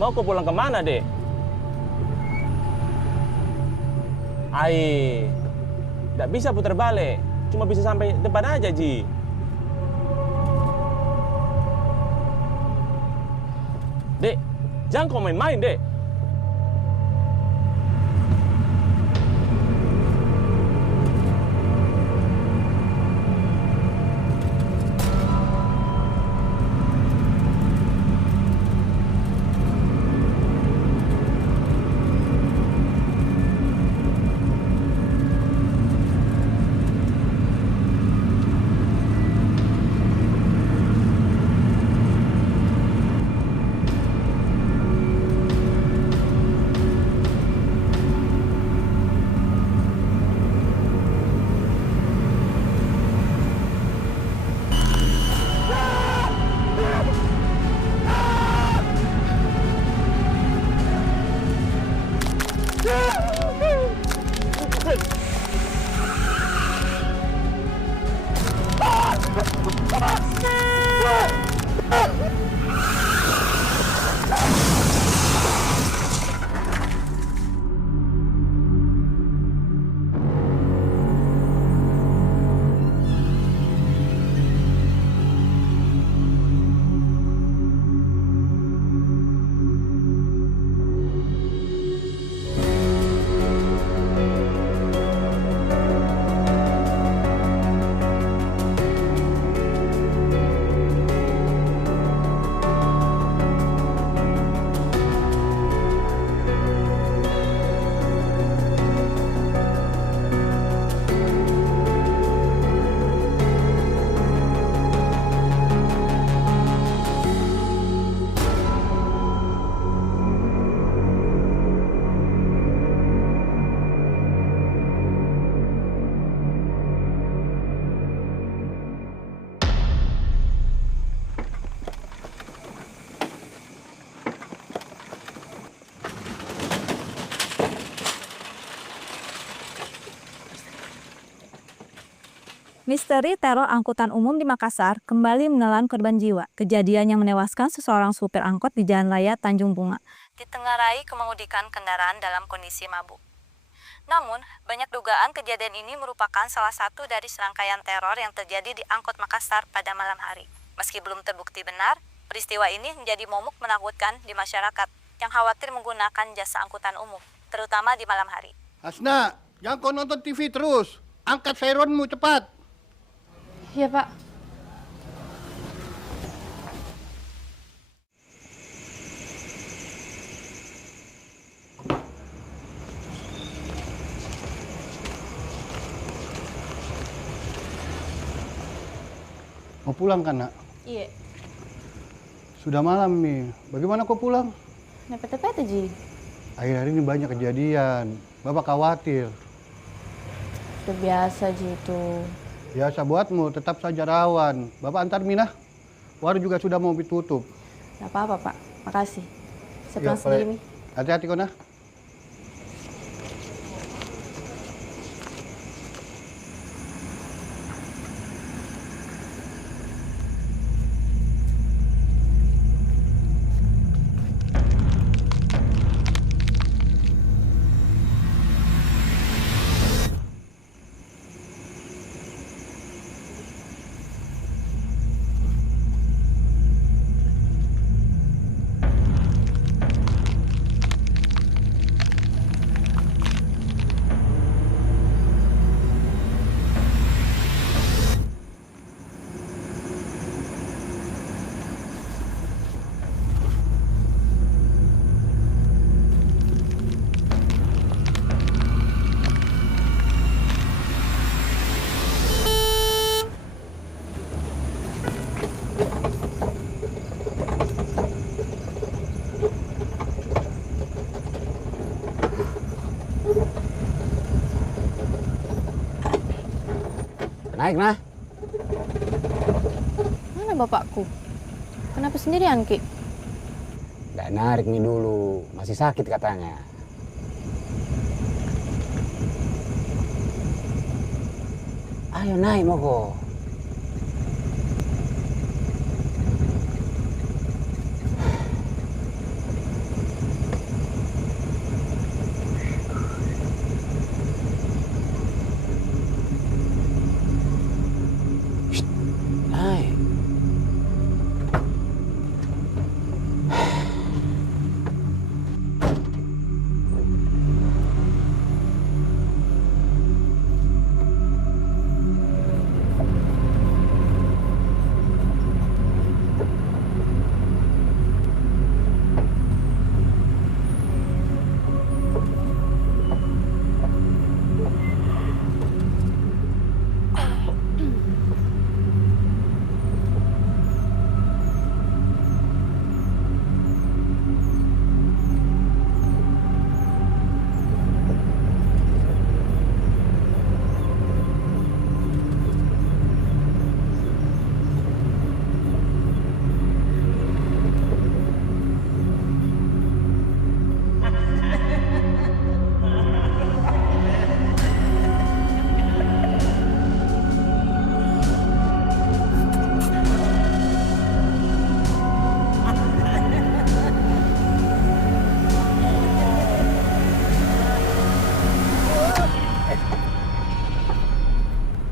Mau kau pulang kemana, Dek? Tidak bisa putar balik. Cuma bisa sampai depan aja, Ji. Dek, jangan kau main-main, Dek. Misteri teror angkutan umum di Makassar kembali menelan korban jiwa. Kejadian yang menewaskan seseorang supir angkot di Jalan Raya Tanjung Bunga ditengarai kemengemudikan kendaraan dalam kondisi mabuk. Namun, banyak dugaan kejadian ini merupakan salah satu dari serangkaian teror yang terjadi di angkot Makassar pada malam hari. Meski belum terbukti benar, peristiwa ini menjadi momok menakutkan di masyarakat yang khawatir menggunakan jasa angkutan umum, terutama di malam hari. Hasna, jangan kau nonton TV terus. Angkat sirenmu cepat. Iya, Pak. Mau pulang kan, Nak? Iya. Sudah malam nih. Bagaimana kau pulang? Nepet-nepet aja. Akhir-akhir ini banyak kejadian. Bapak khawatir. Udah biasa aja itu. Biasa buatmu, tetap saja rawan. Bapak antar Minah. Warung juga sudah mau ditutup. Gak apa-apa, Pak. Makasih. Saya pulang Iya, sendiri Pak. nih. Hati-hati kau, Nah. Naik, nah. Mana bapakku? Kenapa sendirian, Ki? Nggak narik nih dulu, masih sakit katanya. Ayo naik, Moko. Shh, naik.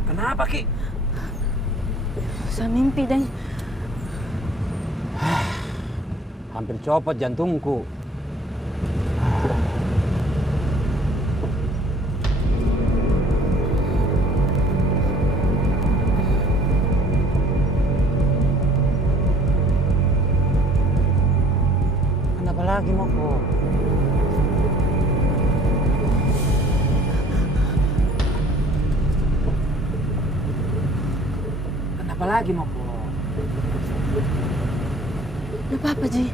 Kenapa, Ki? Saya mimpi, Deng. Hampir copot jantungku. Kenapa lagi, Moko? Kenapa lagi, Moko? Ada apa-apa, Ji?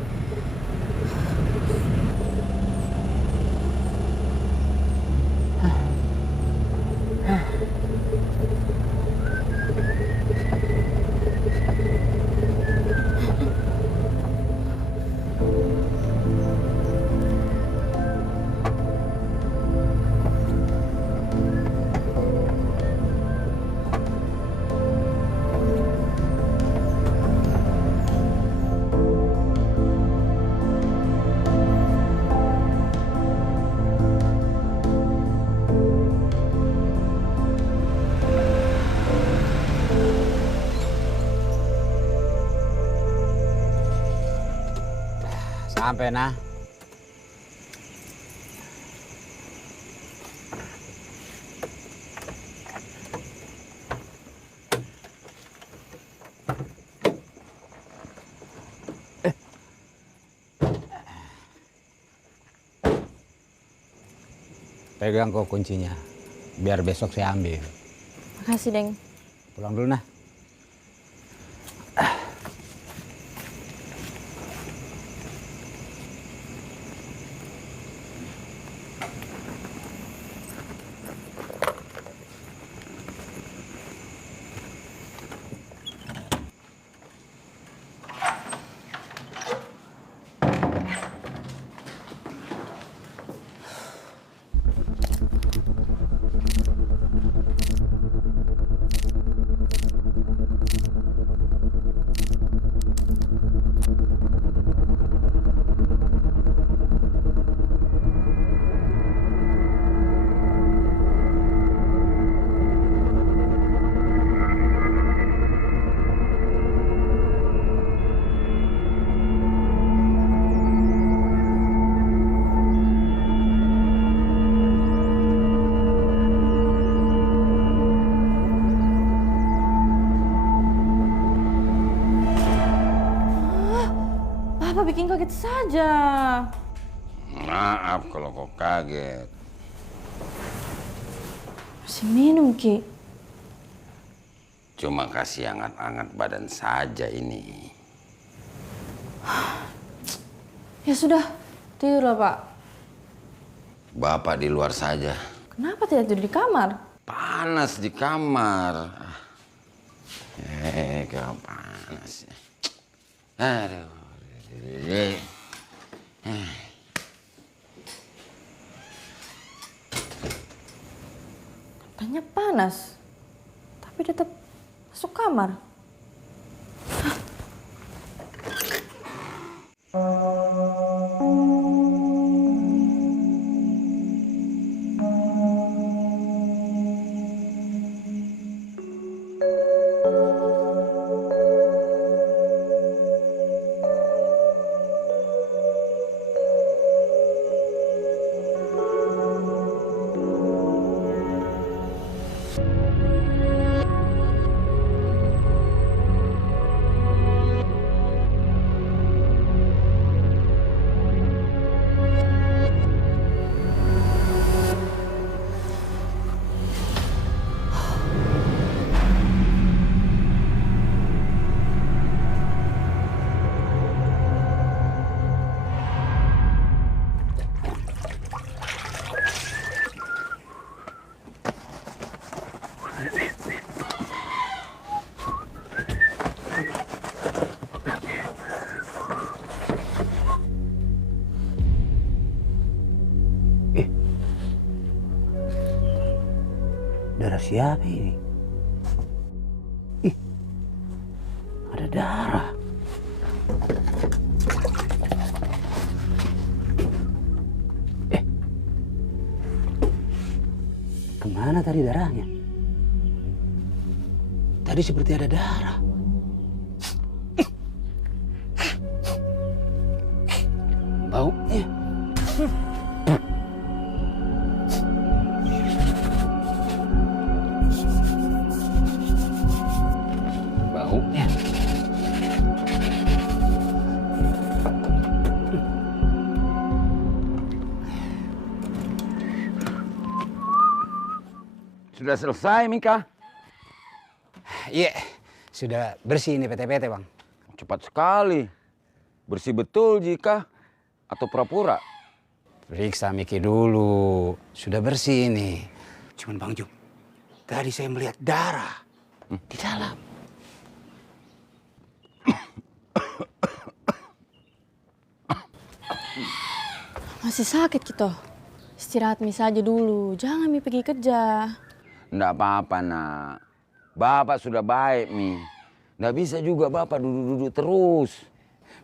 Sampai, nah. Pegang kok kuncinya, biar besok saya ambil. Makasih, Deng. Pulang dulu, nah. Papa bikin kaget saja. Maaf kalau kau kaget. Masih minum, Ki. Cuma kasih hangat-hangat badan saja ini. Ya sudah, tidurlah, Pak. Bapak di luar saja. Kenapa tidak tidur di kamar? Panas di kamar. Kau panas. Aduh. Katanya panas, tapi tetap masuk kamar. Darah siapa ini? Ih, ada darah. Kemana tadi darahnya? Tadi seperti ada darah. Baunya. Baunya. Sudah selesai, Mika? Iya, sudah bersih ini PT-PT, Bang. Cepat sekali. Bersih betul jika atau pura-pura? Periksa Miki dulu. Sudah bersih ini. Cuman Bang Jum, tadi saya melihat darah di dalam. Masih sakit gitu. Istirahat Mi saja dulu, jangan Mi pergi kerja. Nggak apa-apa, nak. Bapak sudah baik, Mi. Nggak bisa juga Bapak duduk-duduk terus.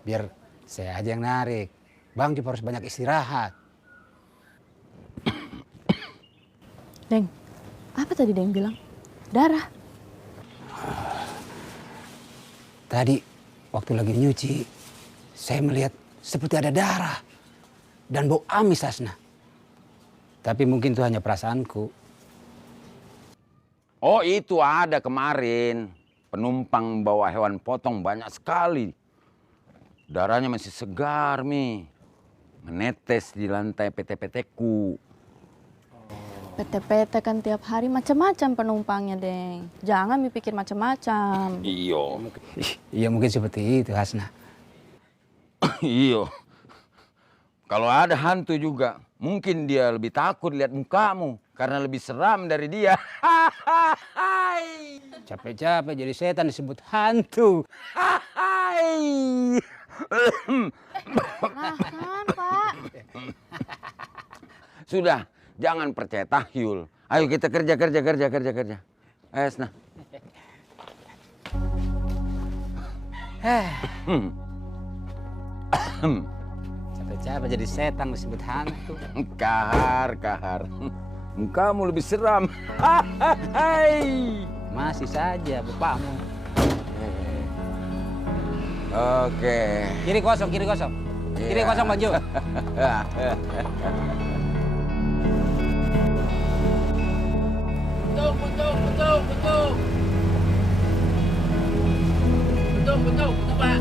Biar saya aja yang narik. Bang Jum harus banyak istirahat. Deng, apa tadi Deng bilang? Darah. Tadi waktu lagi nyuci, saya melihat seperti ada darah dan bau amis, Asna. Tapi mungkin itu hanya perasaanku. Oh, itu ada kemarin. Penumpang bawa hewan potong banyak sekali. Darahnya masih segar, Mi. Menetes di lantai PT-PT-ku. PT-PT kan tiap hari macam-macam penumpangnya, Deng. Jangan Mi pikir macam-macam. Iyo. Iya mungkin seperti itu, Hasna. Iyo. Kalau ada hantu juga, mungkin dia lebih takut lihat mukamu. Karena lebih seram dari dia. Capek-capek jadi setan disebut hantu. Nah kan, Pak. Sudah, jangan percaya tahyul. Ayo kita kerja. Ayo, Asna. Capek-capek jadi setan disebut hantu. Kahar. Mukamu lebih seram. Masih saja bapakmu. Oke. Kiri kosong. Kiri kosong, Bang Jum. Betul, Pak.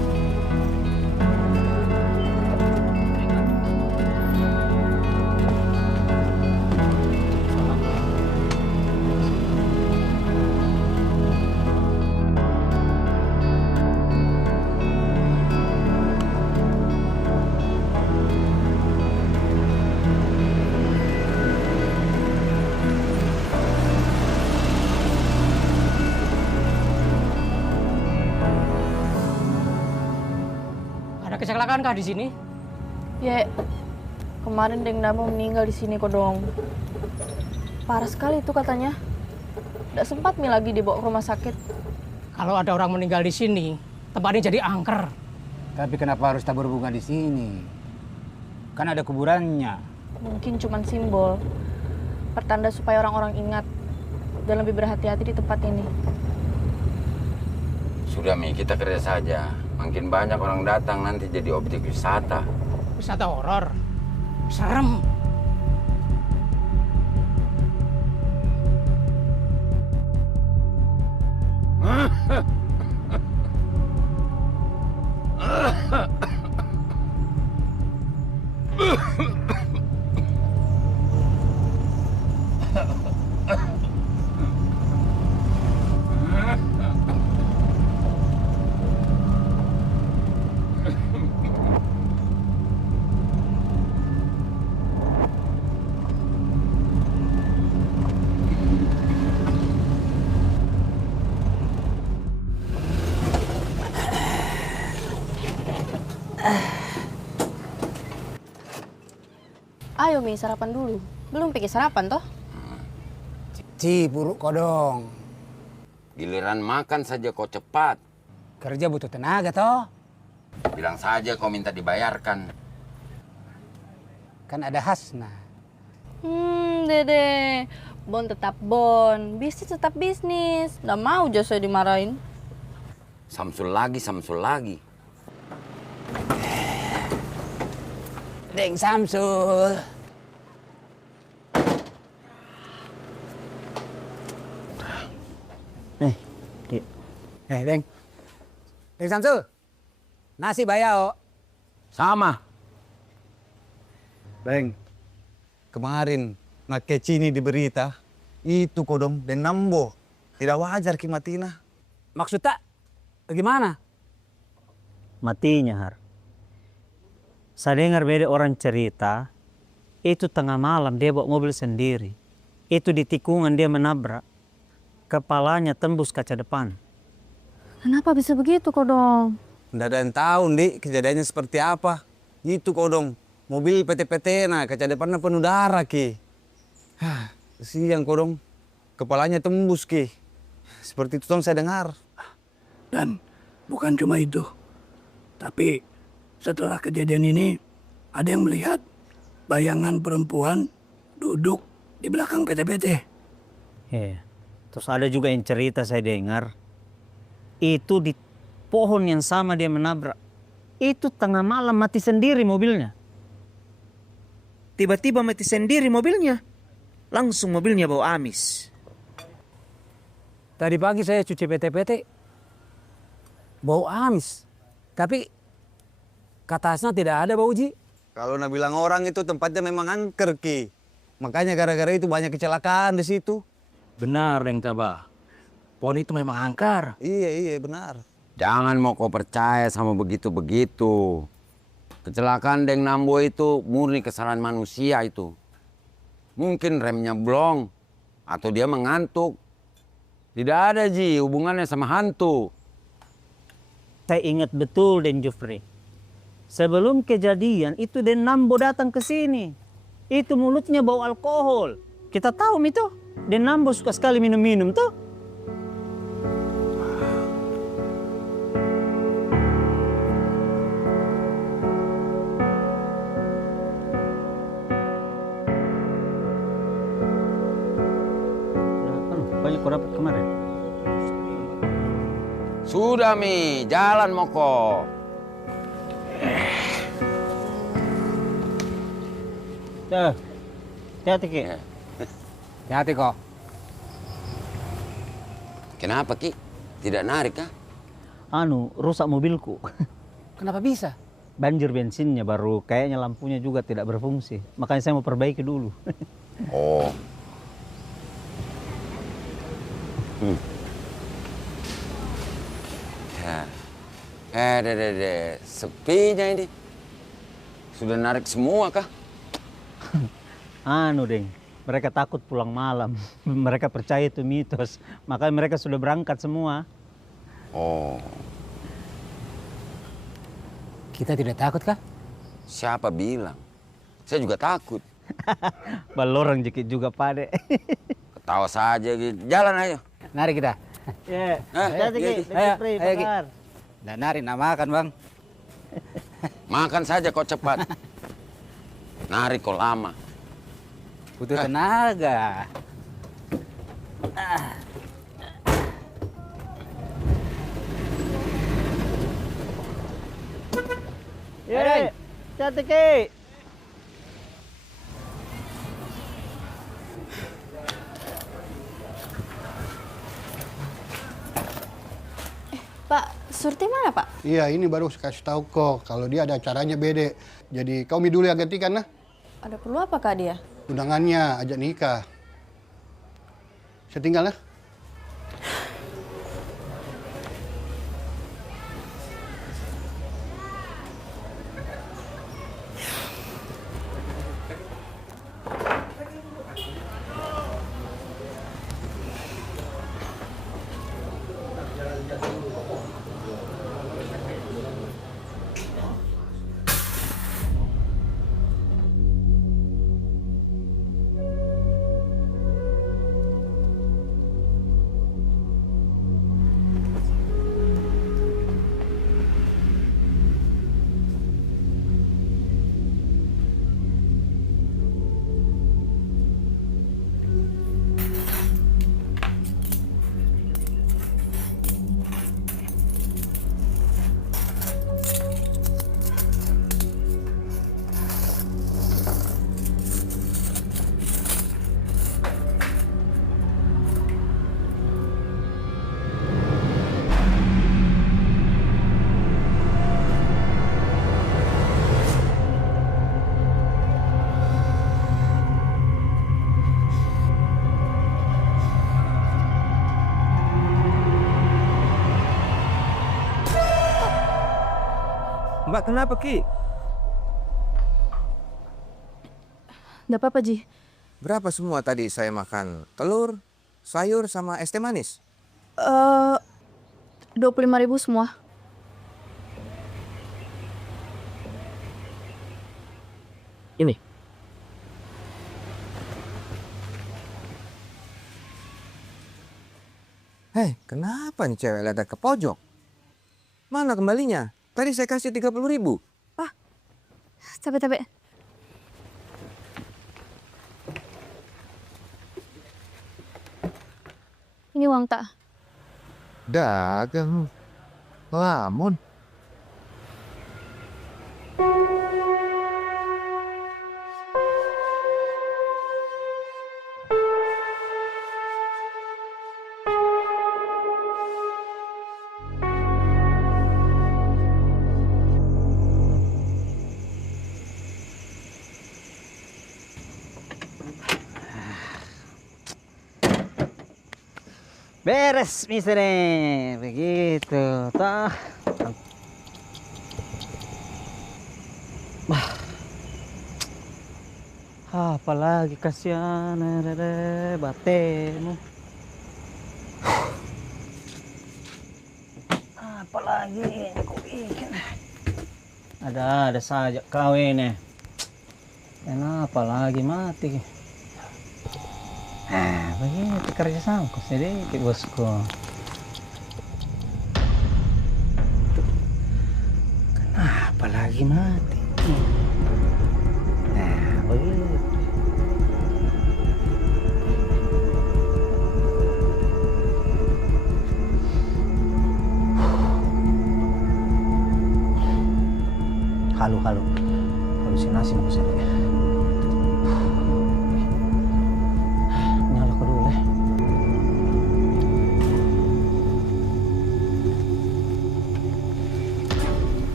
Ada kecelakaan kah di sini? Ya, kemarin Deng Damo meninggal di sini Kodong. Parah sekali itu katanya. Nggak sempat Mi lagi dibawa ke rumah sakit. Kalau ada orang meninggal di sini, tempatnya jadi angker. Tapi kenapa harus tabur bunga di sini? Kan ada kuburannya. Mungkin cuman simbol. Pertanda supaya orang-orang ingat dan lebih berhati-hati di tempat ini. Sudah Mi, kita kerja saja. Makin banyak orang datang nanti jadi objek wisata. Wisata horor. Serem. Ayo Mi, sarapan dulu. Belum pikir sarapan toh? Buruk Kodong. Giliran makan saja kau cepat. Kerja butuh tenaga toh. Bilang saja kau minta dibayarkan. Kan ada Hasna. Dede. Bon tetap bon. Bisnis tetap bisnis. Nggak mau aja saya dimarahin. Samsul lagi. Deng Samsul. Deng. Deng Samsul. Nasi bayao. Sama. Beng, kemarin nakeci ini di berita, itu Kodong dan Nambo. Tidak wajar Ki Matina. Maksudnya gimana? Matinya, Har. Saya dengar beda orang cerita, itu tengah malam dia bawa mobil sendiri. Itu di tikungan dia menabrak, kepalanya tembus kaca depan. Kenapa bisa begitu Kodong? Tidak ada yang tahu, Dik, kejadiannya seperti apa. Itu Kodong, mobil PT-PT, nah kaca depannya penuh darah, Ki. Kesian Kodong, kepalanya tembus, Ki. Seperti itu saya dengar. Dan bukan cuma itu, tapi setelah kejadian ini ada yang melihat bayangan perempuan duduk di belakang PT-PT. Iya. Terus ada juga yang cerita saya dengar, itu di pohon yang sama dia menabrak. Itu tengah malam mati sendiri mobilnya. Tiba-tiba mati sendiri mobilnya. Langsung mobilnya bau amis. Tadi pagi saya cuci PT-PT, bau amis. Tapi kata Hasna tidak ada bau, Ji. Kalau nak bilang orang itu tempatnya memang angker, Ki. Makanya gara-gara itu banyak kecelakaan di situ. Benar, Deng Tabah. Pohon itu memang angker. Iya, benar. Jangan mau kau percaya sama begitu-begitu. Kecelakaan Deng Nambo itu murni kesalahan manusia itu. Mungkin remnya blong atau dia mengantuk. Tidak ada, Ji, hubungannya sama hantu. Saya ingat betul Den Jufri. Sebelum kejadian itu Den Nambo datang ke sini. Itu mulutnya bau alkohol. Kita tahu itu. Den Nambo suka sekali minum-minum tuh. Banyak kau dapat kemarin. Sudah, Mi, jalan Moko. Hati-hati, Ki. Hati-hati kok. Kenapa, Ki? Tidak narik, kah? Rusak mobilku. Kenapa bisa? Banjir bensinnya baru, kayaknya lampunya juga tidak berfungsi. Makanya saya mau perbaiki dulu. Oh. Ya. Deh. Sepinya ini. Sudah narik semua, kah? Deng. Mereka takut pulang malam. Mereka percaya itu mitos. Makanya mereka sudah berangkat semua. Oh. Kita tidak takut kah? Siapa bilang? Saya juga takut. Balorang jekit juga pade. Ketawa saja gitu. Jalan ayo. Mari kita. Ya, Ayo. Dan nari nama makan bang. Makan saja kau cepat. Nari kau lama. Butuh tenaga. Ya, cantik ke. Pak, Surti mana Pak? Iya, ini baru kasih tahu kok kalau dia ada acaranya bede. Jadi kau dulu yang gantikan nah. Ada perlu apa Kak dia? Undangannya ajak nikah. Saya tinggal nah. Mbak kenapa Ki? Nggak apa-apa Ji. Berapa semua tadi saya makan? Telur, sayur, sama es teh manis? 25.000 semua. Ini. Hei, kenapa nih cewek ledak ke pojok? Mana kembalinya? Tadi saya kasih 30.000. Capek-capek. Ini uang tak? Dagang. Lamun. Beres, mister. Begitu, toh. Apalagi kasihan, batemu. Apalagi kau bikin. Ada saja kau ini. Kenapa lagi mati? Begitu kerja sangkut sedikit bosku. Kenapa lagi mati? Begitu. Halo. Halusinasi maksudnya.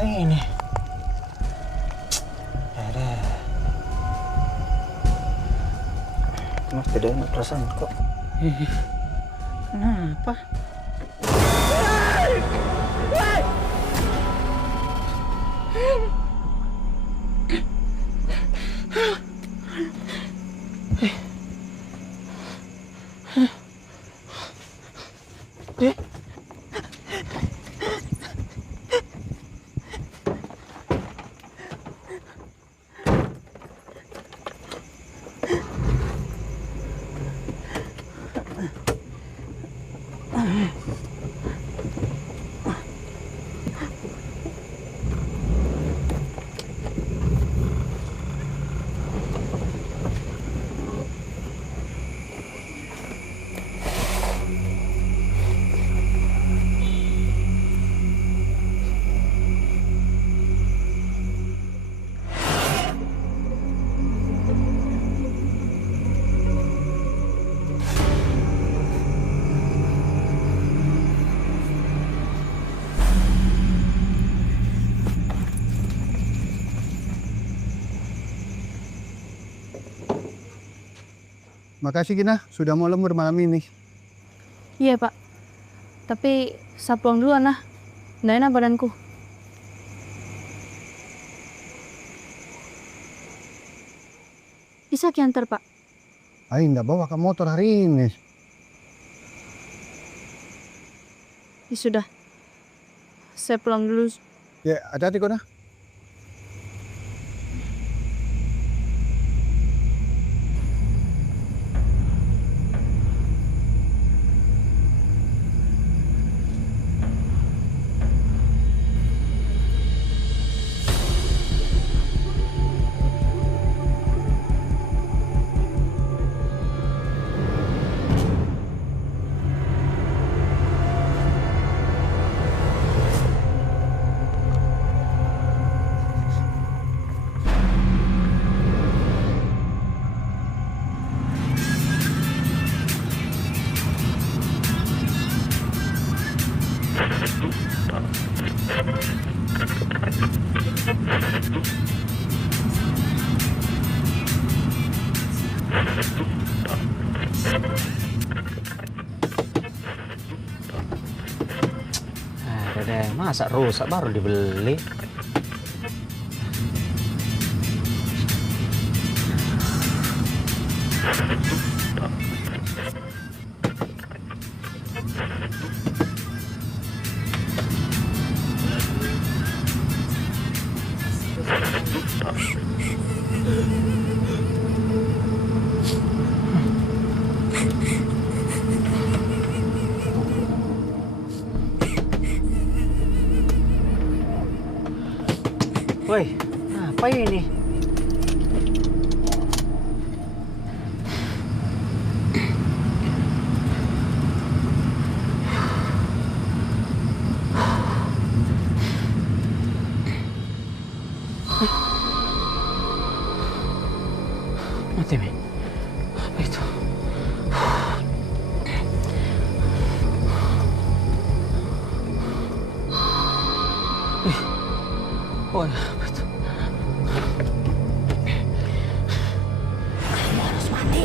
Ini ada mas beda perasaan kok. Kenapa? Makasih Gina, sudah mau lembur malam ini. Iya Pak. Tapi saya pulang duluan nah. Nggak enak badanku. Bisa kiantar Pak? Ayo nggak bawa ke motor hari ini. Ya sudah. Saya pulang dulu. Ya, hati-hati kok nah. Dede, masa rusak baru dibeli? Woi, apa ini? Mati, men. Apa itu? Oh ya, apa itu? Kamu harus mandi.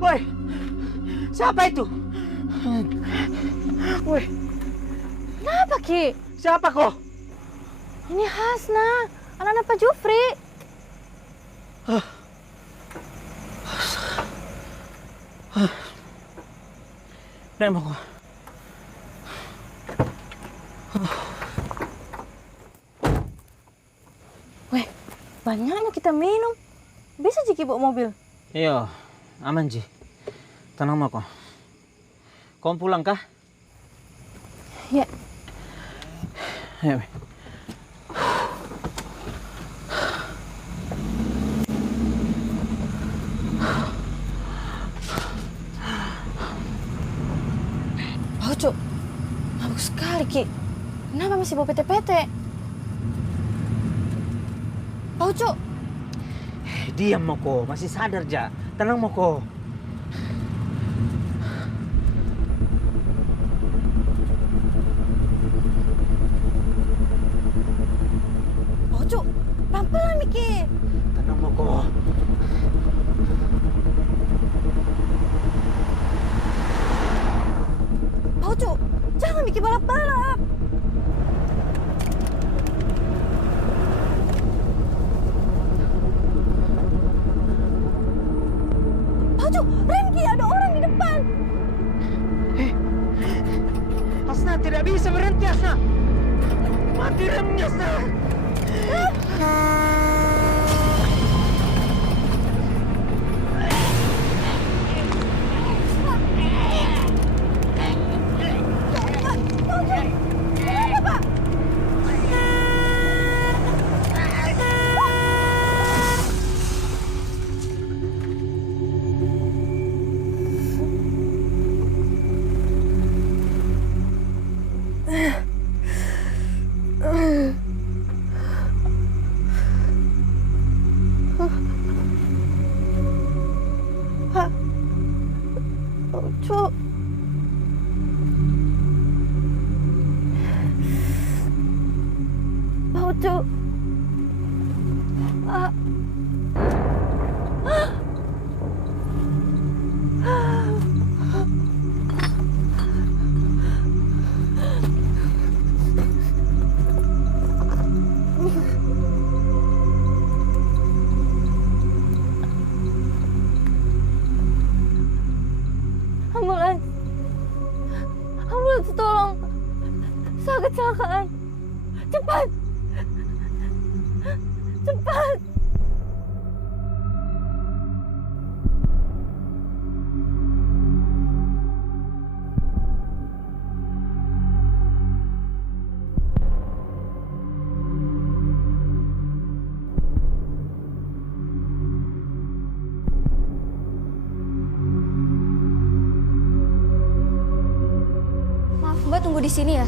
Woi, siapa itu? Woi, Kenapa Ki? siapa kok? Ini Hasna, anak-anak Pak Jufri. Nembak kok. Weh, banyaknya kita minum. Bisa Ciki bawa mobil? Iya, aman Ji. Tenang mah kok. Kau pulang kah? Ya. Ayo, Be. Oh, Cuk. Mabuk sekali, Ki. Kenapa masih bawa PT-PT? Oh, Cuk. Diam Moko, masih sadar Ja. Tenang Moko. Oh, Cuk. Pelan-pelan, Miki. Tenang Moko. Oh, Cuk. Jangan Miki balap-balap. Cuk, Remki, ada orang di depan. Hasna tidak bisa berhenti, Hasna. Mati remnya, Hasna. Ucu. Ambulans. Ambulans, tolong. Saya kecelakaan. Cepat. Cepat. Maaf, Mbak tunggu di sini ya.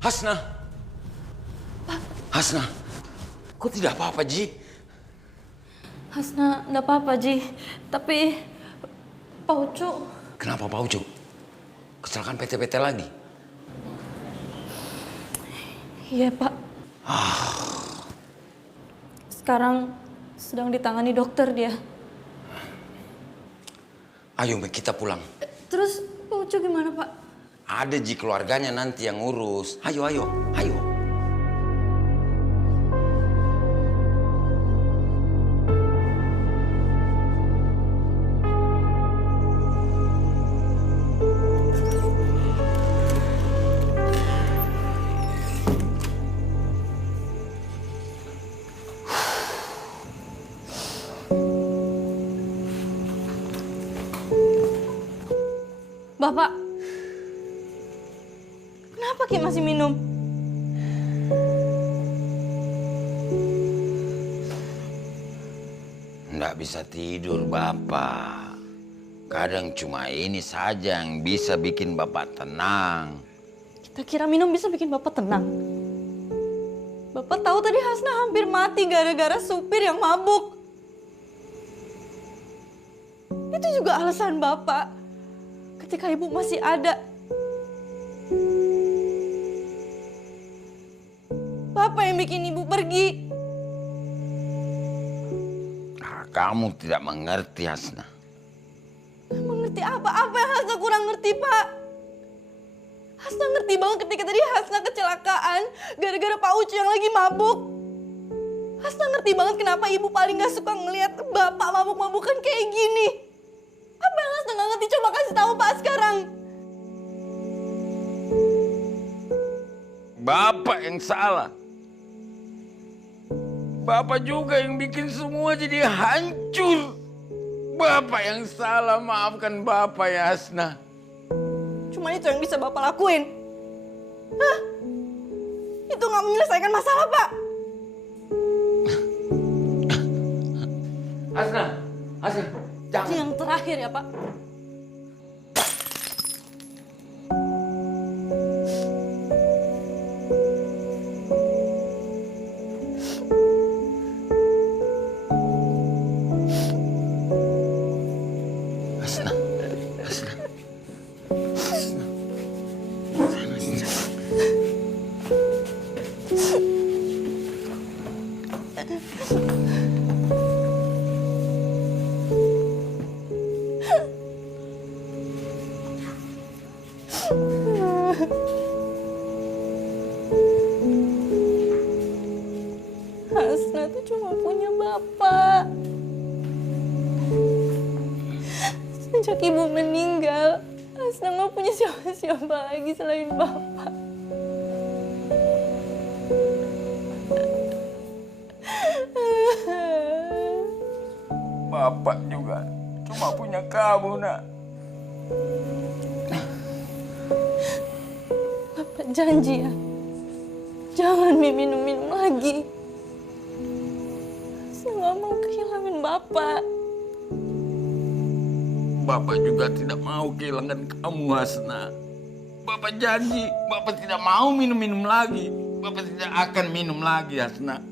Hasna. Hasna. Kok tidak apa-apa, Ji? Hasna, enggak apa-apa, Ji. Tapi Pak Ucu. Kenapa Pak Ucu? Kecelakaan PT-PT lagi? Iya, Pak. Sekarang sedang ditangani dokter dia. Ayo, kita pulang. Terus Pak Ucu gimana, Pak? Ada Ji keluarganya nanti yang ngurus. Ayo, ayo, ayo. Bapak, kenapa Ki masih minum? Nggak bisa tidur, Bapak. Kadang cuma ini saja yang bisa bikin Bapak tenang. Kita kira minum bisa bikin Bapak tenang. Bapak tahu tadi Hasna hampir mati gara-gara supir yang mabuk. Itu juga alasan Bapak. Ketika Ibu masih ada. Bapak yang bikin Ibu pergi. Kamu tidak mengerti, Hasna. Mengerti apa? Apa yang Hasna kurang ngerti, Pak? Hasna ngerti banget ketika tadi Hasna kecelakaan gara-gara Pak Ucu yang lagi mabuk. Hasna ngerti banget kenapa Ibu paling gak suka ngelihat Bapak mabuk-mabukan kayak gini. Apa yang Hasna gak ngerti? Coba kasih tahu Pak sekarang. Bapak yang salah. Bapak juga yang bikin semua jadi hancur. Bapak yang salah, maafkan Bapak ya Hasna. Cuman itu yang bisa Bapak lakuin. Hah? Itu gak menyelesaikan masalah, Pak. Hasna, Hasna, jangan. Itu yang terakhir ya, Pak. Hasna tuh cuma punya Bapak. Sejak ibu meninggal, Hasna nggak punya siapa-siapa lagi selain bapak. Bapak juga cuma punya kamu, nak. Bapak janji ya, jangan minum-minum lagi. Saya nggak mau kehilangan bapak. Bapak juga tidak mau kehilangan kamu, Hasna. Bapak janji, Bapak tidak mau minum-minum lagi. Bapak tidak akan minum lagi, Hasna.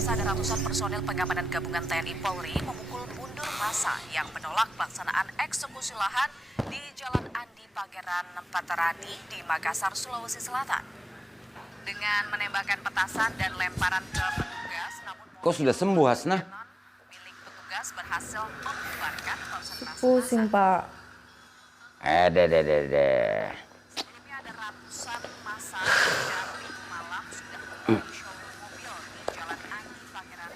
massa dan ratusan personil pengamanan gabungan TNI Polri memukul mundur massa yang menolak pelaksanaan eksekusi lahan di Jalan Andi Pangeran Patarani di Makassar, Sulawesi Selatan. Dengan menembakkan petasan dan lemparan ke petugas, namun Kok sudah sembuh, Hasna? milik petugas berhasil membubarkan konsentrasi Pusing, Pak. Deh. Sebelumnya ada ratusan massa dari Minggu malam sudah memenuhi showroom mobil di Jalan Andi Pangeran.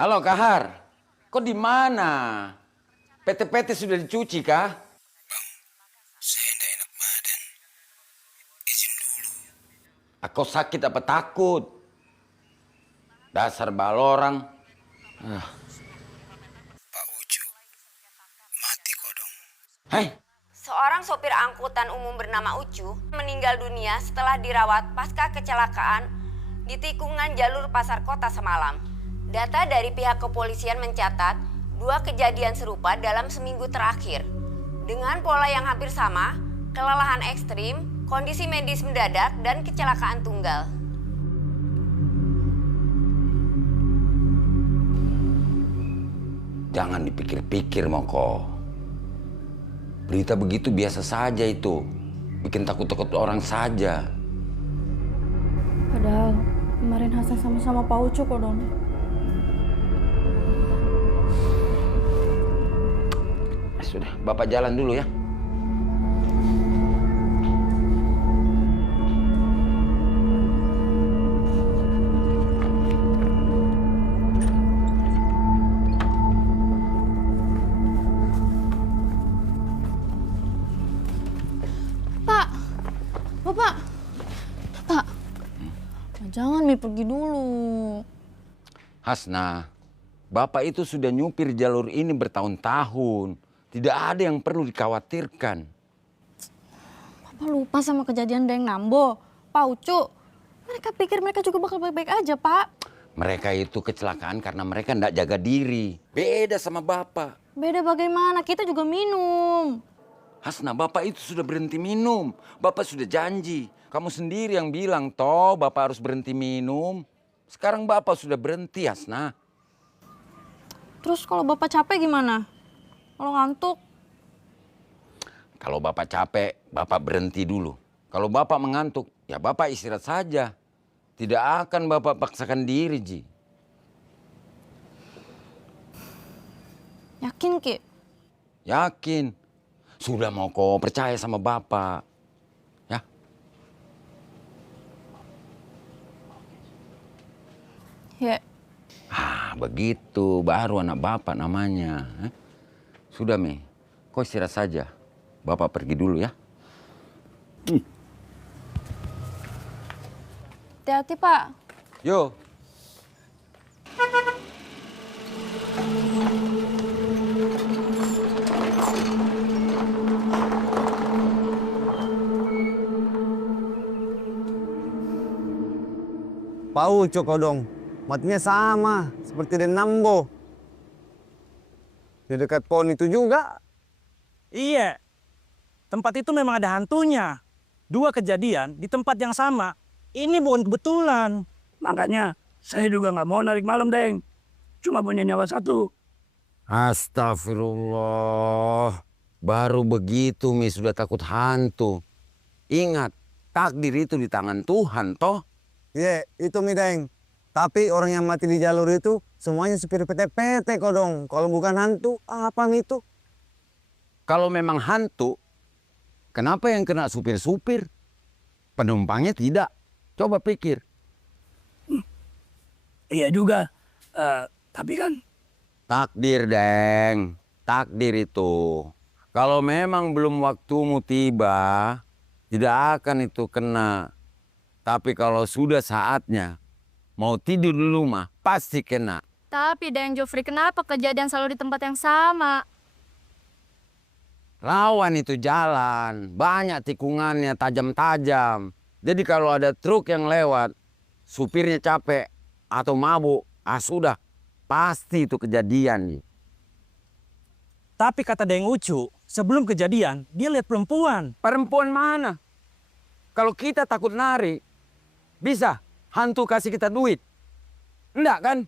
Halo, Kahar. Kok di mana? PT-PT sudah dicuci, kah? Saya tidak enak badan. Izin dulu. Aku sakit apa takut? Dasar balorang. Pak Ucu, mati kodong. Hei, Seorang sopir angkutan umum bernama Ucu meninggal dunia setelah dirawat pasca kecelakaan di tikungan jalur Pasar Kota semalam. Data dari pihak kepolisian mencatat 2 kejadian serupa dalam seminggu terakhir. Dengan pola yang hampir sama, kelelahan ekstrim, kondisi medis mendadak, dan kecelakaan tunggal. jangan dipikir-pikir, Moko. Berita begitu biasa saja itu. Bikin takut-takut orang saja. Padahal kemarin Hasan sama-sama Pak Ucu kok, Don. Sudah, Bapak jalan dulu ya. Pak, jangan Mi pergi dulu. Hasna, Bapak itu sudah nyupir jalur ini bertahun-tahun. Tidak ada yang perlu dikhawatirkan. Papa lupa sama kejadian Deng Nambo, Pak Ucu. Mereka pikir mereka juga bakal baik-baik aja, Pak. Mereka itu kecelakaan karena mereka tidak jaga diri. Beda sama Bapak. Beda bagaimana? Kita juga minum. Hasna, Bapak itu sudah berhenti minum. Bapak sudah janji. Kamu sendiri yang bilang, toh Bapak harus berhenti minum. Sekarang Bapak sudah berhenti, Hasna. Terus kalau Bapak capek gimana? Kalau ngantuk? Kalau Bapak capek, Bapak berhenti dulu. Kalau Bapak mengantuk, ya Bapak istirahat saja. Tidak akan Bapak paksakan diri, Ji. Yakin, Ki? Yakin. Sudah mau kau percaya sama Bapak. Ya. Ya. Begitu. Baru anak Bapak namanya. Sudah, Mi. Kau istirahat saja. Bapak pergi dulu ya. Hati-hati, Pak. Yo. Pak Ucu kodong, matinya sama seperti Den Nambo. Di dekat pohon itu juga. Iya, tempat itu memang ada hantunya. 2 kejadian di tempat yang sama. Ini bukan kebetulan. Makanya saya juga nggak mau narik malam, Deng. Cuma punya nyawa 1. Astagfirullah. Baru begitu, Mi, sudah takut hantu. Ingat, takdir itu di tangan Tuhan, toh. Iya, itu Mi Deng. Tapi orang yang mati di jalur itu semuanya supir PT-PT kodong. Kalau bukan hantu, apa itu? Kalau memang hantu, kenapa yang kena supir-supir? Penumpangnya tidak. Coba pikir. Iya juga. Tapi kan Takdir, Deng. Takdir itu. Kalau memang belum waktumu tiba, tidak akan itu kena. Tapi kalau sudah saatnya, mau tidur dulu mah, pasti kena. Tapi Deng Jofri, kenapa kejadian selalu di tempat yang sama? Rawan itu jalan, banyak tikungannya tajam-tajam. Jadi kalau ada truk yang lewat, supirnya capek atau mabuk, sudah, pasti itu kejadian. Tapi kata Deng Ucu, sebelum kejadian, dia lihat perempuan. Perempuan mana? Kalau kita takut nari, Bisa hantu kasih kita duit? Enggak kan?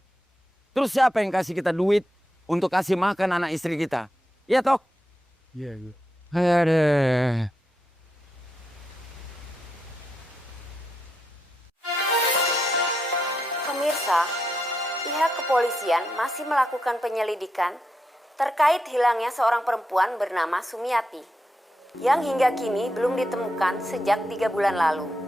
Terus siapa yang kasih kita duit untuk kasih makan anak istri kita? Iya toh? Iya. Aduh. Pemirsa, pihak kepolisian masih melakukan penyelidikan terkait hilangnya seorang perempuan bernama Sumiati yang hingga kini belum ditemukan sejak 3 bulan lalu.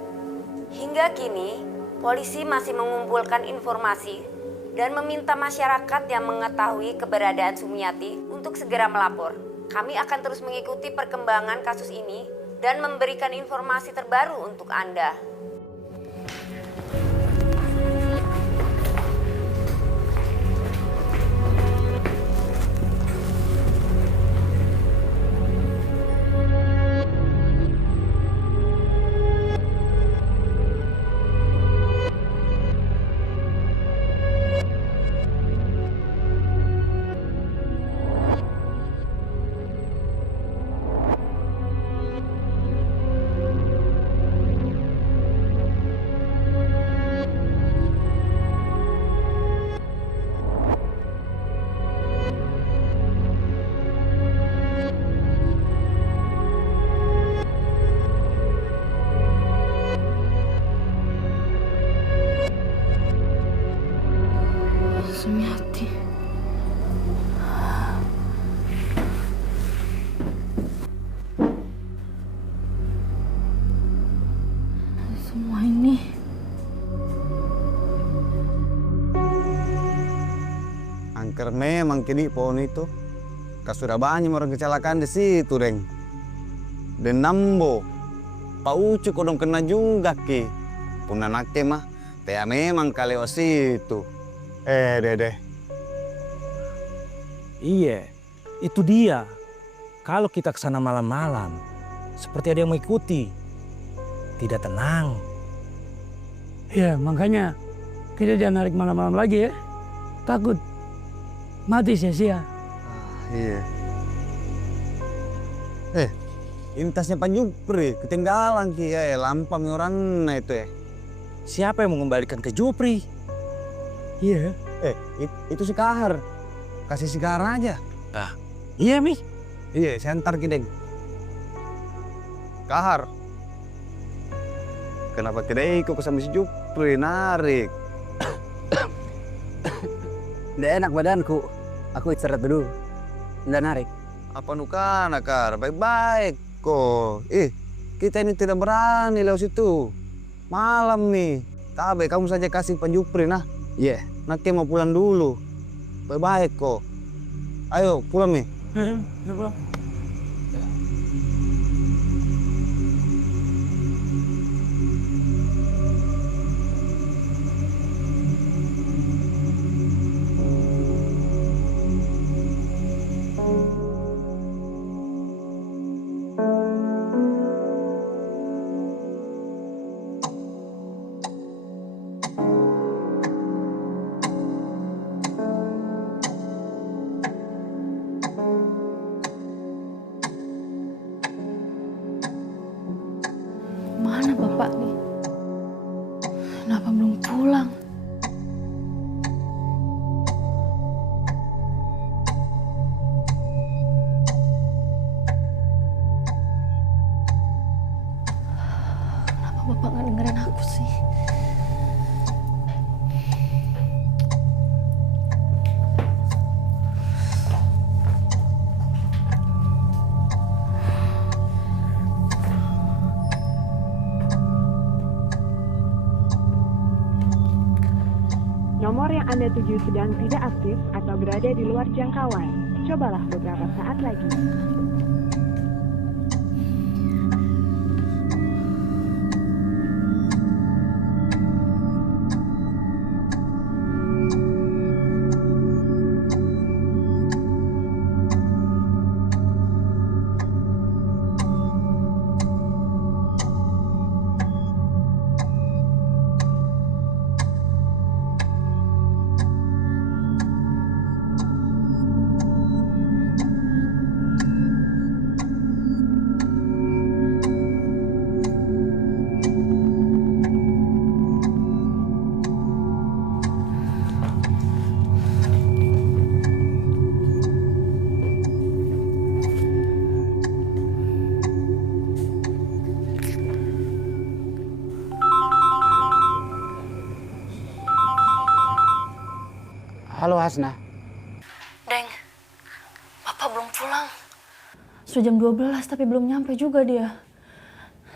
Hingga kini, polisi masih mengumpulkan informasi dan meminta masyarakat yang mengetahui keberadaan Sumiati untuk segera melapor. Kami akan terus mengikuti perkembangan kasus ini dan memberikan informasi terbaru untuk Anda. Sumiati. Semua ini Angker memang kini pohon itu. Sudah banyak orang kecelakaan di situ, Reng. Dan Nambo, Pak Ucu kodong kena juga, Ki. Pun anaknya mah, teh memang kaleo situ. Dede. Iya, itu dia. Kalau kita ke sana malam-malam, seperti ada yang mengikuti. Tidak tenang. Ya, makanya kita jangan narik malam-malam lagi ya. Takut mati sia-sia. Iya. Ini tasnya Pak Jupri, ketinggalan Ki. Lampam orang itu ya. Siapa yang mengembalikan ke Jupri? Iya. Itu si Kahar. Kasih si Kahar aja. Iya, Mi. Iya, saya antar Ki, Deng. Kahar. Kenapa tidak ikut sama si Jupri, narik? Nggak enak badanku. Aku istirahat dulu. Nggak narik. Apa nukana, Kar? Baik-baik kok. Kita ini tidak berani lewat situ. Malam nih. Tabe, kamu saja kasih Pak Jupri, nah. Iya. Nanti mau pulang dulu. Baik-baik kok. Ayo, pulang nih. Mana Bapak nih? Kenapa belum pulang? Kenapa Bapak nggak dengerin aku sih? Nomor yang Anda tuju sedang tidak aktif atau berada di luar jangkauan. Cobalah beberapa saat lagi. Halo Hasna. Deng, Bapak belum pulang. Sudah jam 12 tapi belum nyampe juga dia.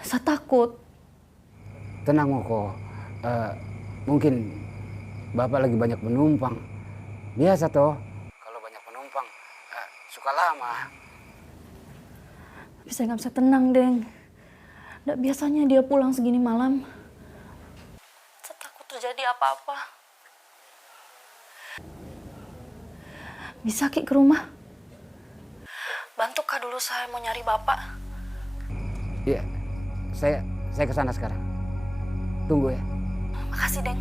Saya takut. Tenang Moko. Mungkin Bapak lagi banyak penumpang. Biasa toh. Kalau banyak penumpang suka lama. Tapi saya nggak bisa tenang, Deng. Nggak biasanya dia pulang segini malam. Saya takut terjadi apa-apa. Bisa Ki ke rumah? Bantu Kak dulu, saya mau nyari Bapak. Iya, saya ke sana sekarang. Tunggu ya. Makasih, Deng.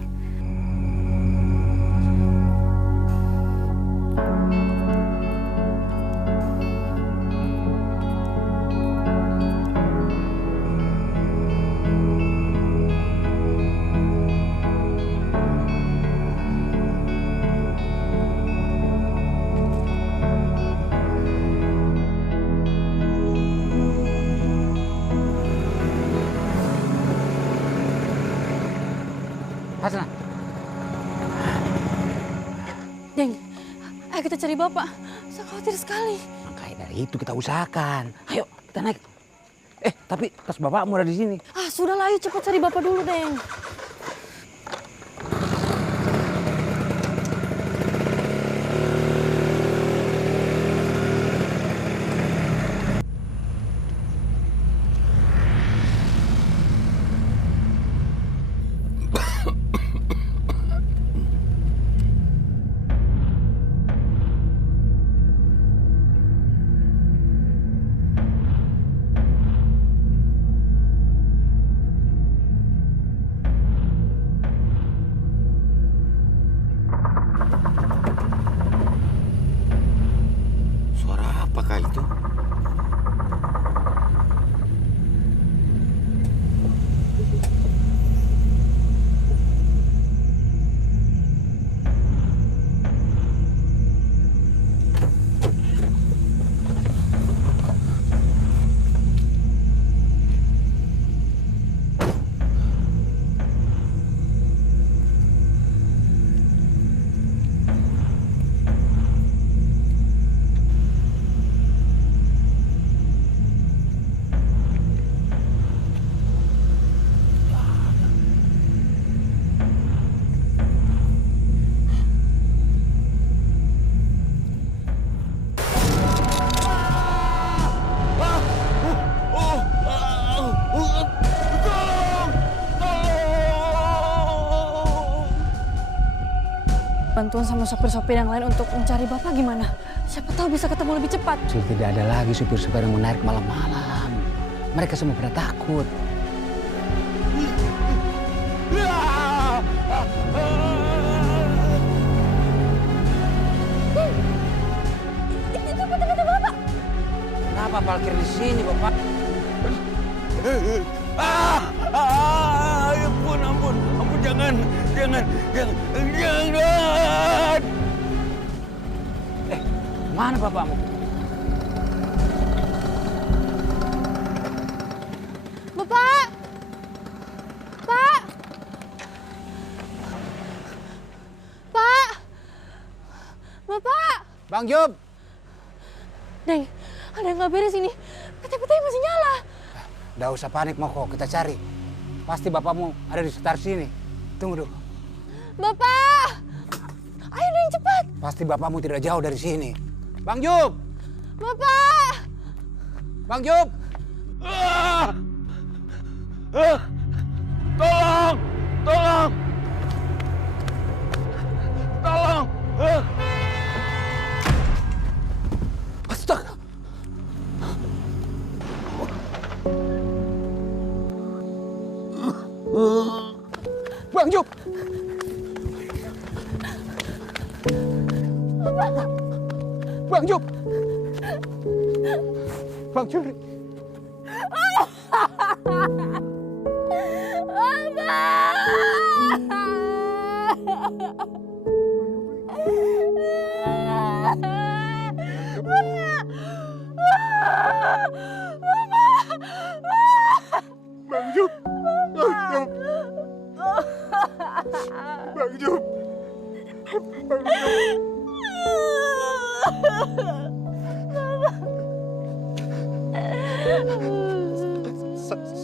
Hasna. Deng, ayo kita cari Bapak. Saya khawatir sekali. Makanya dari itu kita usahakan. Ayo kita naik. Tapi tas bapakmu ada di sini. Sudahlah, ayo cepat cari Bapak dulu, Deng. Apakah itu? Bantuan sama sopir-sopir yang lain untuk mencari Bapak gimana? Siapa tahu bisa ketemu lebih cepat. Sudah tidak ada lagi supir-supir yang menarik malam-malam. Mereka semua pada takut. Itu kata-kata Bapak. Kenapa parkir di sini, Bapak? Ampun, jangan. Mana bapakmu? Bapak! Pak! Pak! Bapak! Bang Job! Deng, ada yang nggak beres ini. PT-PT masih nyala. Nggak usah panik, Moko. Kita cari. Pasti bapakmu ada di sekitar sini. Tunggu dulu. Bapak! Ayo Deng, cepat. Pasti bapakmu tidak jauh dari sini. Bang Job! Bapak! Bang Job! Tolong! Astaga! Bang Job! Bang Job! Bang Juri! Bang Job!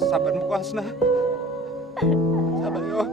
Sabar Mbok Hasna. Sabar yo.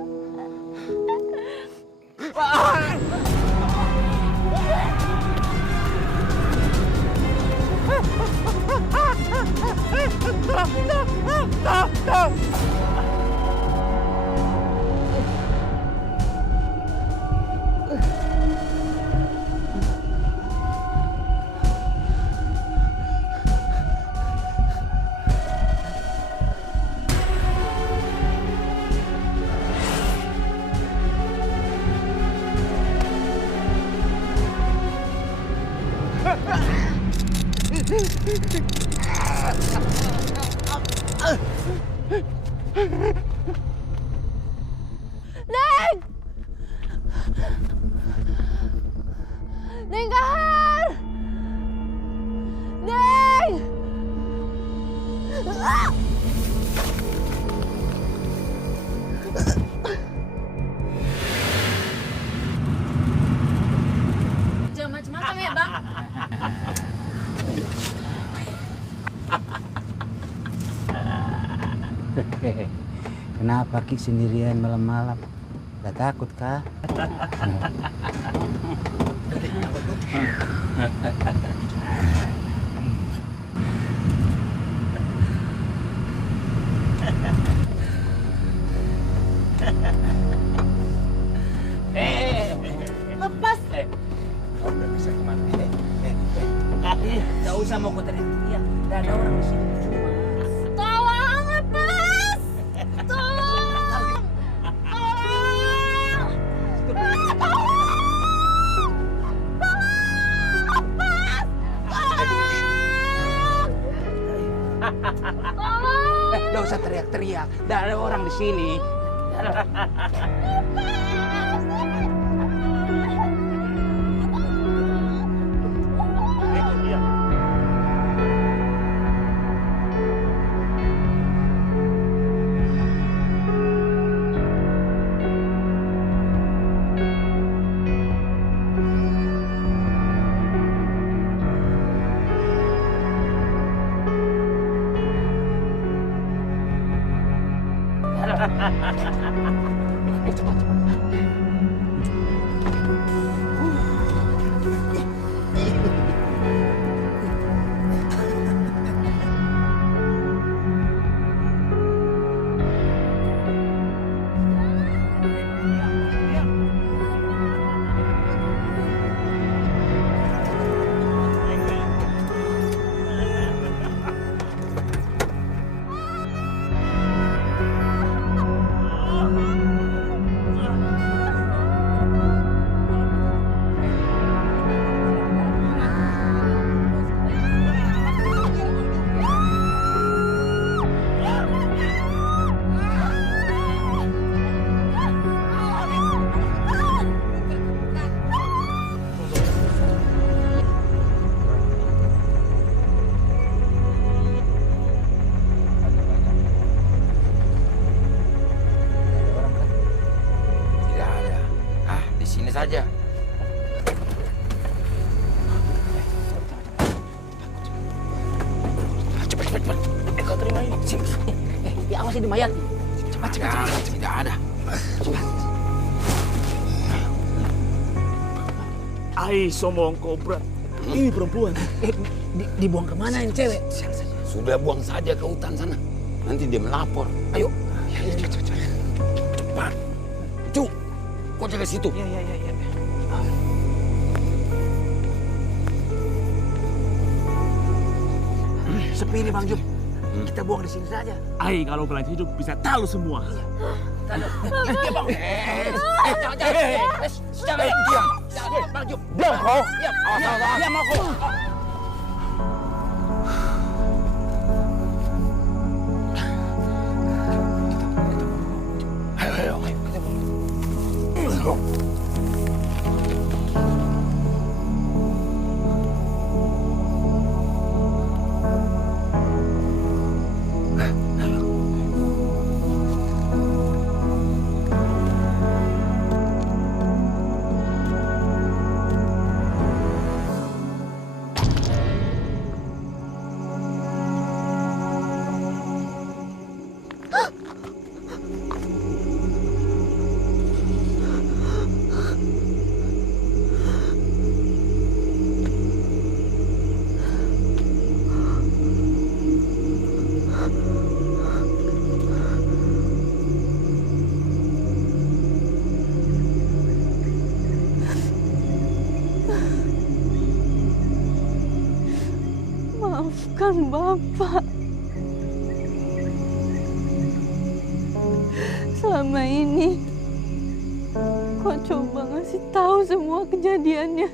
Neng! Neng Kahar! Neng! Ah! Jangan macam-macam ya, Bang. Kenapa Ki sendirian malam-malam? Gak takut kah? Lepas! Udah bisa kemana? Gak usah mau teriak-teriak. Gak ada orang di sini. Tolong, lepas! Tolong! Gak usah teriak-teriak. Gak ada orang di sini. Saja. Cepat. Kau terima ini. Awas ini mayat. Cepat. Tidak ada. Cepat. Ai somong kobra. Ini perempuan. Dibuang kemana ini cewek? Sudah buang saja ke hutan sana. Nanti dia melapor. Ayo. Cepat. Cu, kau jaga situ. Ya. Sepi nih Bang Jum. Kita buang di sini saja. Ai kalau pelan hidup bisa tahu semua. Iya Bang. Jangan diam. Bang Jum. Diam kau. Diam aku. Ayo. Maafkan Bapak. Selama ini kau coba ngasih tahu semua kejadiannya.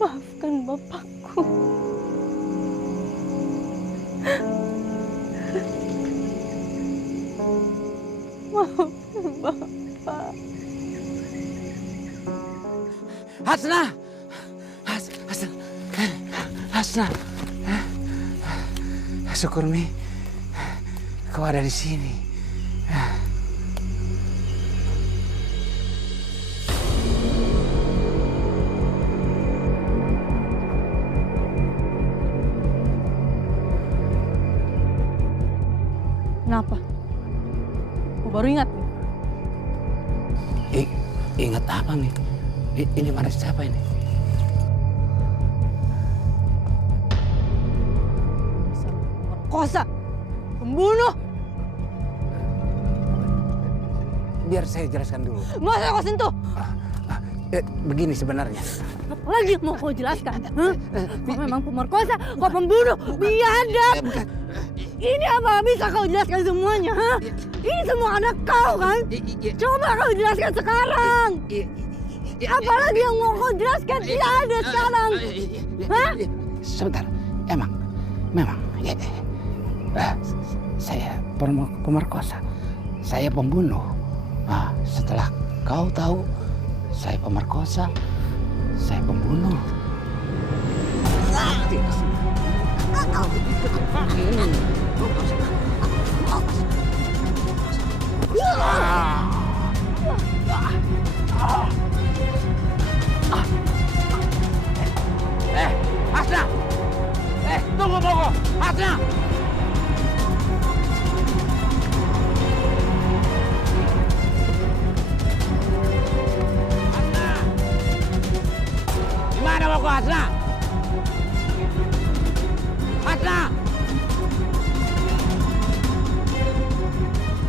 Maafkan Bapakku. Maafkan Bapak. Hasna! Hasna! Syukur Mi, kau ada di sini. Kenapa? Kau baru ingat? Ingat apa Mi? Ini mana siapa ini? Kosa, pembunuh. Biar saya jelaskan dulu. Nggak usah kau sentuh. Begini sebenarnya. Apa lagi yang mau kau jelaskan? Kau memang pemerkosa, kau pembunuh, biadab. Ini apa bisa kau jelaskan semuanya? Ha? Ini semua anak kau kan? Coba kau jelaskan sekarang. Apalagi yang mau kau jelaskan? Tidak ada sekarang. Hah? Sebentar, memang. Saya pemerkosa, saya pembunuh. Setelah kau tahu saya pemerkosa, saya pembunuh. Hasna! Tunggu! Hasna! Gimana mau ke Hasna? Hasna!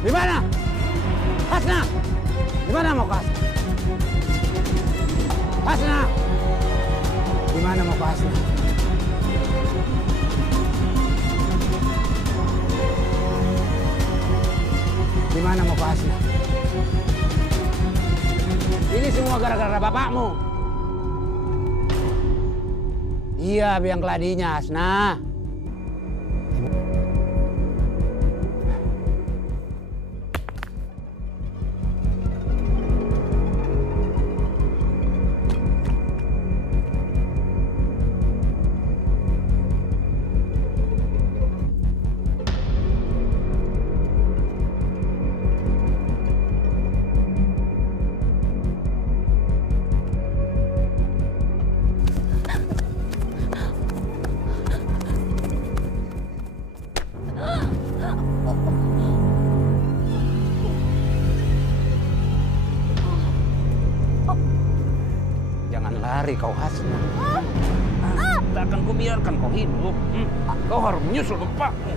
Gimana? Hasna! Gimana mau ke Hasna? Hasna! Gimana mau ke Hasna? Gimana mau ke Hasna? Ini semua gara-gara bapakmu. Iya, biang keladinya, Hasna. Lari kau Hasna. Tak akan kubiarkan kau hidup. Kau harus menyusul bapakmu.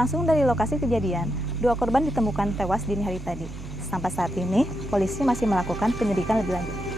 Langsung dari lokasi kejadian, 2 korban ditemukan tewas dini hari tadi. Sampai saat ini, polisi masih melakukan penyelidikan lebih lanjut.